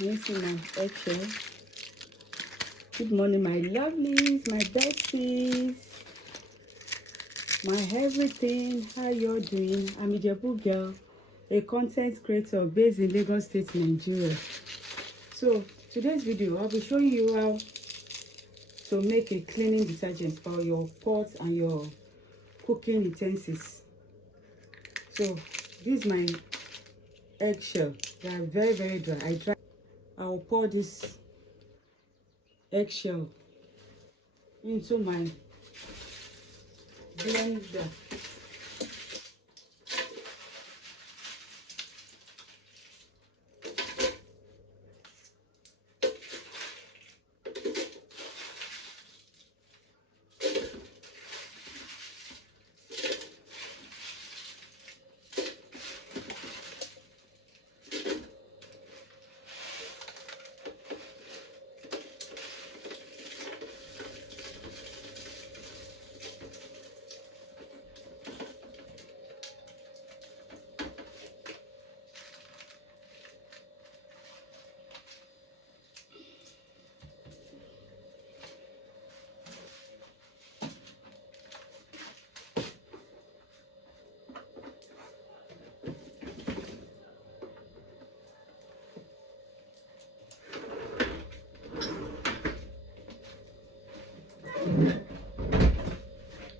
You see my eggshell. Good morning, my lovelies, my besties, my everything. How you're doing? I'm Ijebu girl, a content creator based in Lagos State, Nigeria. So today's video, I'll be showing you how to make a cleaning detergent for your pots and your cooking utensils. So this is my eggshell. They are very dry. I'll pour this eggshell into my blender.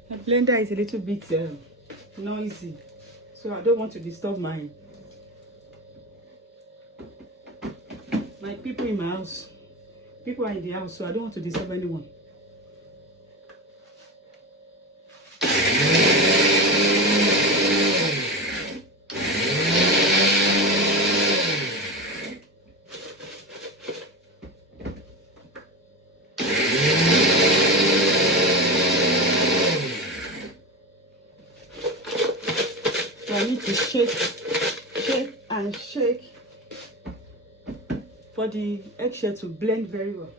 The blender is a little bit noisy, so I don't want to disturb my people in my house. People are in the house, so I don't want to disturb anyone. So I need to shake and shake for the eggshell to blend very well.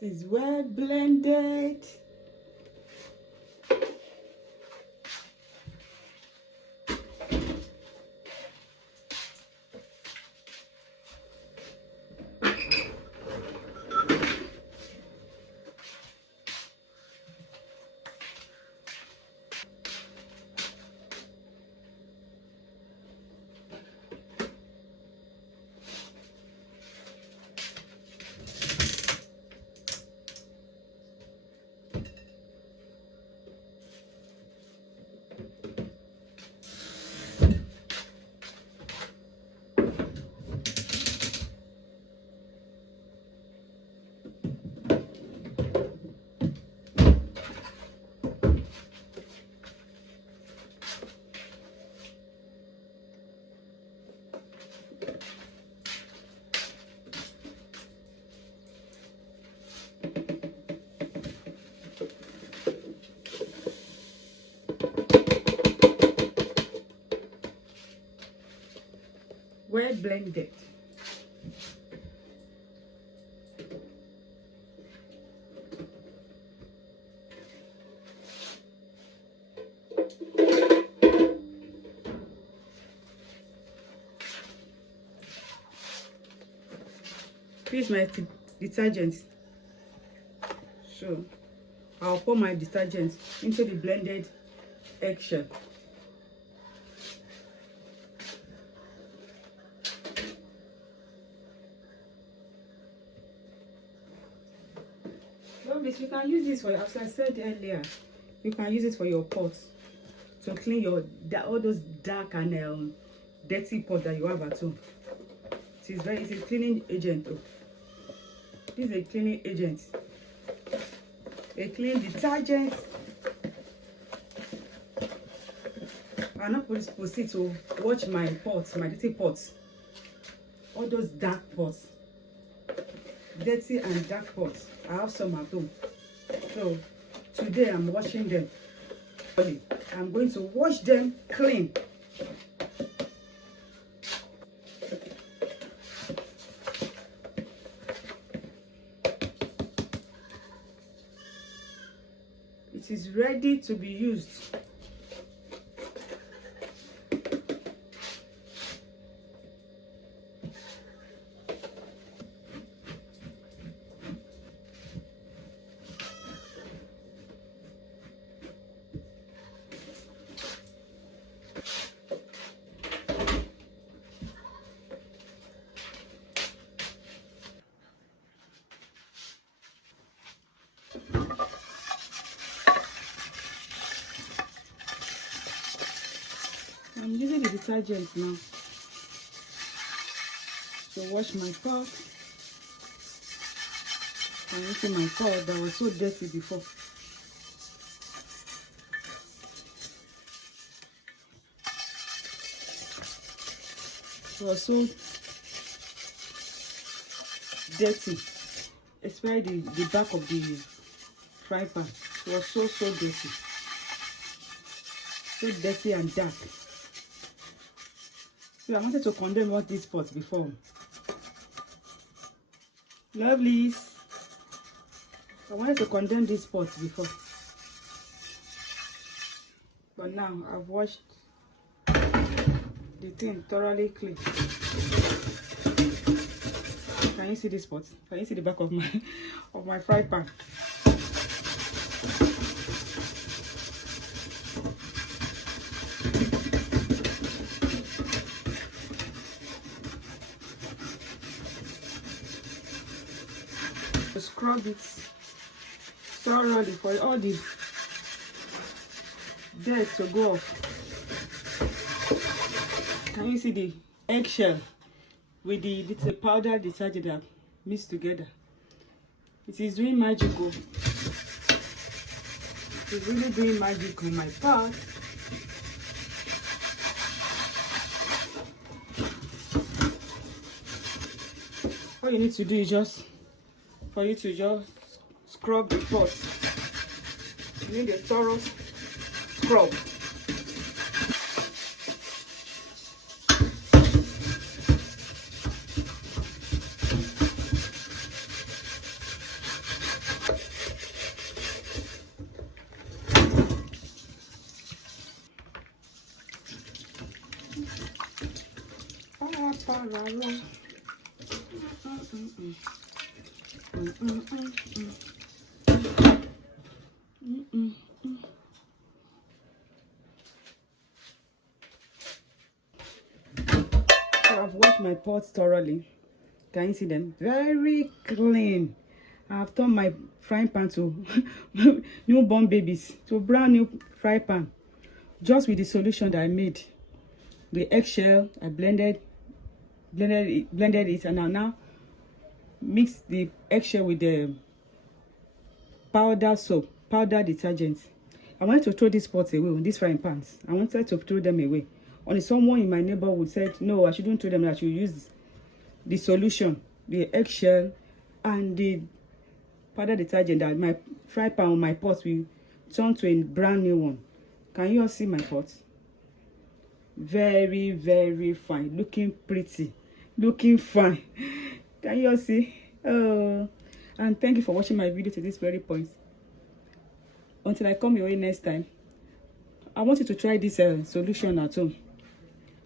It is well blended. Well blended. This is my detergent. So I'll pour my detergent into the blended eggshell. You can use this for, as I said earlier, you can use it for your pots to clean your all those dark and dirty pots that you have at home. It's a cleaning agent though. This is a cleaning agent, a clean detergent. I'm not supposed to watch my pots, my dirty pots, all those dark pots, dirty and dark pots. I have some at home. So Today I'm washing them. I'm going to wash them clean. It is ready to be used. I'm using the detergent now to wash my pot. I'm using my pot that was so dirty before. It was so dirty, especially the back of the fry pan. It was so dirty and dark. So I wanted to condemn all these pots before. Lovelies. I wanted to condemn these pots before. But now I've washed the thing thoroughly clean. Can you see this pot? Can you see the back of my fry pan? To scrub it thoroughly for all the dirt to go off. Can you see the eggshell with the powder detergent that mixed together? It is doing magical. It is really doing magic on my pot. All you need to do is just for you to just scrub the pot. You need a thorough scrub. So I've washed my pots thoroughly. Can you see them? Very clean. I've turned my frying pan to newborn babies, to brand new fry pan, just with the solution that I made. The eggshell, I blended it, and I now mix the eggshell with the powder soap, powder detergent. I wanted to throw these pots away, these frying pans. I wanted to throw them away. Only someone in my neighborhood said, no, I shouldn't throw them, I should use the solution, the eggshell and the powder detergent, that my fry pan on my pot will turn to a brand new one. Can you all see my pot? Very fine, looking pretty, looking fine. Can you all see? Oh, and thank you for watching my video to this very point. Until I come your way next time, I want you to try this solution at home,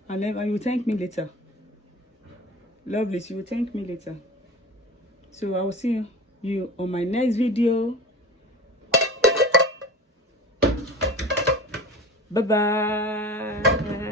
and then you will thank me later. Lovelies, you will thank me later. So I will see you on my next video. Bye bye.